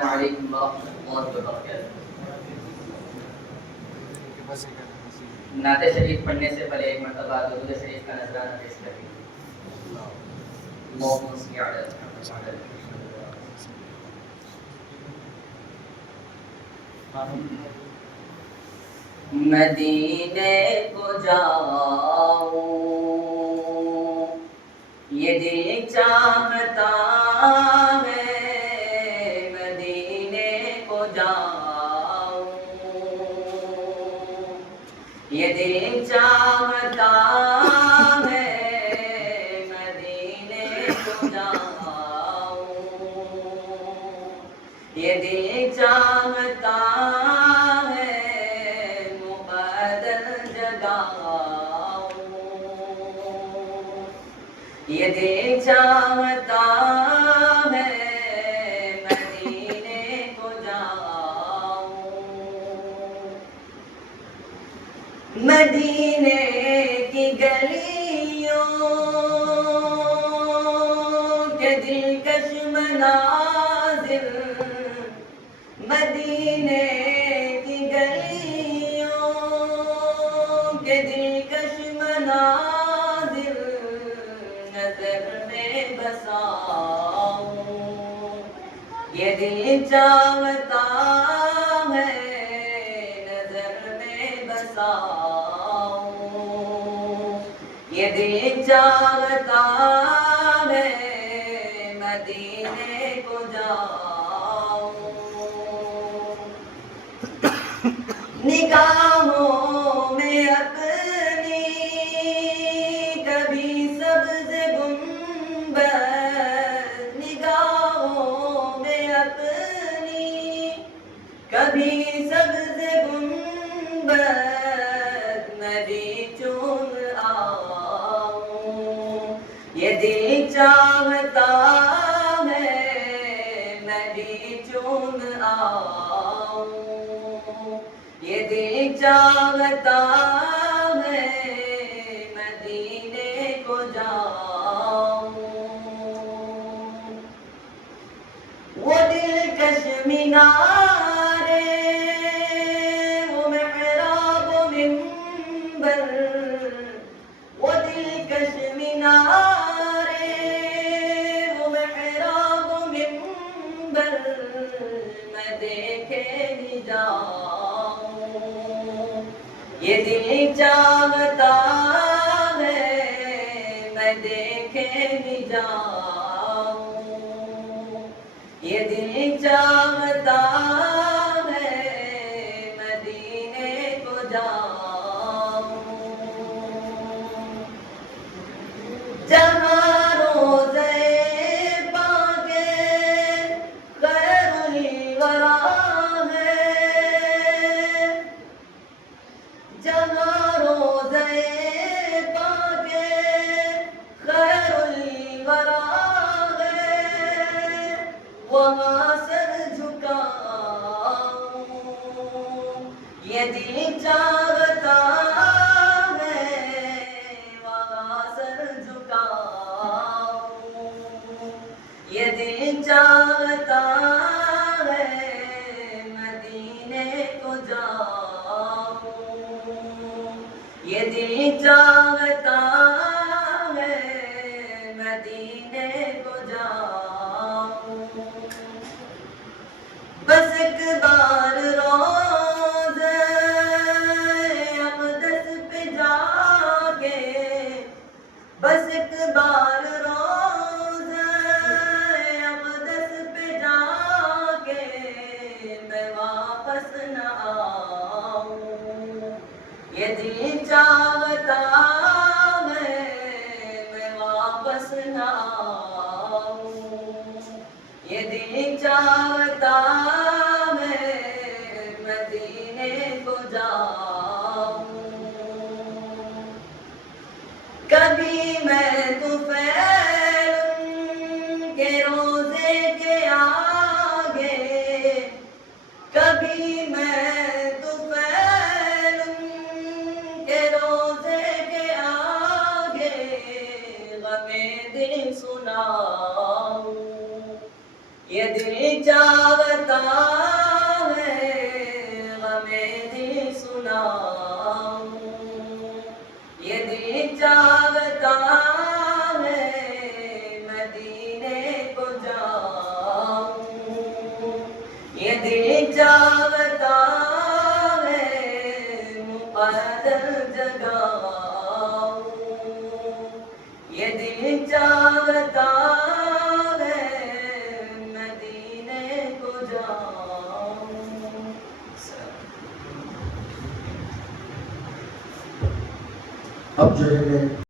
السلام علیکم ورحمۃ اللہ وبرکاتہ۔ نعت شریف پڑھنے سے پہلے ایک مرتبہ درود شریف کا نذرانہ پیش کریں۔ اللہم صل علی محمد وعلی آل محمد۔ مدینے کو جاؤں یہ دل چاہتا ہے، مدینے کو جاؤں یہ دل چاہتا ہے، مدینے کو جاؤں یہ دل چاہتا ہے، مقدر جگاؤں یہ دل چاہتا ہے، مدینے کو جاؤں۔ مدینے کی گلیوں کے دلکش مناظر، مدینے کی گلیوں کے دلکش مناظر نظر میں بساؤں یہ دل چاہتا ہے، نظر میں بساؤں یہ دل چاہتا ہے، مدینے کو جاؤں۔ نگاہوں میں اپنی کبھی سبز گنبد، نگاہوں میں اپنی کبھی سبز گنبد میں بھی چوم آؤں یہ دل چاہتا ہے، میں بھی چوم آؤں یہ دل چاہتا ہے، مدینے کو جاؤں۔ وہ دلکش میناریں، وہ محراب و منبر، وہ دلکش میناریں، وہ محراب و منبر میں دیکھے نہیں جاؤں یہ دل چاہتا ہے، میں دیکھے نہیں جاؤں یہ دل چاہتا ہے، مدینے کو جاؤں۔ جہاں روضے پاک خیر الورا ہے، جہاں روضے پاک خیر الورا ہے، وہاں سر جھکاؤں یہ دل چاہتا ہے، وہاں سر جھکاؤں یہ دل چاہتا ہے، مدینے کو جاؤں یہ دل چاہتا ہے، مدینے کو جاؤں۔ بس ایک بار روضہ اقدس پہ جا کے، بس ایک بار روضہ اقدس پہ جا کے میں واپس نہ آؤں یہ دل چاہتا ہے، میں واپس نہ آؤں یہ دل چاہتا ہے، مدینے کو جاؤں۔ کبھی میں طفیل کے روضے کے آگے، کبھی میں طفیل کے روضے کے آگے غم دل سناؤں یہ دل چاہتا ہے غم دل سناؤں، یہ دل چاہتا ہے مدینے کو جاؤں، یہ دل چاہتا ہے مقدر جگاؤں، یہ دل چاہتا ہے مدینے کو جاؤں۔ اب جو ہے میں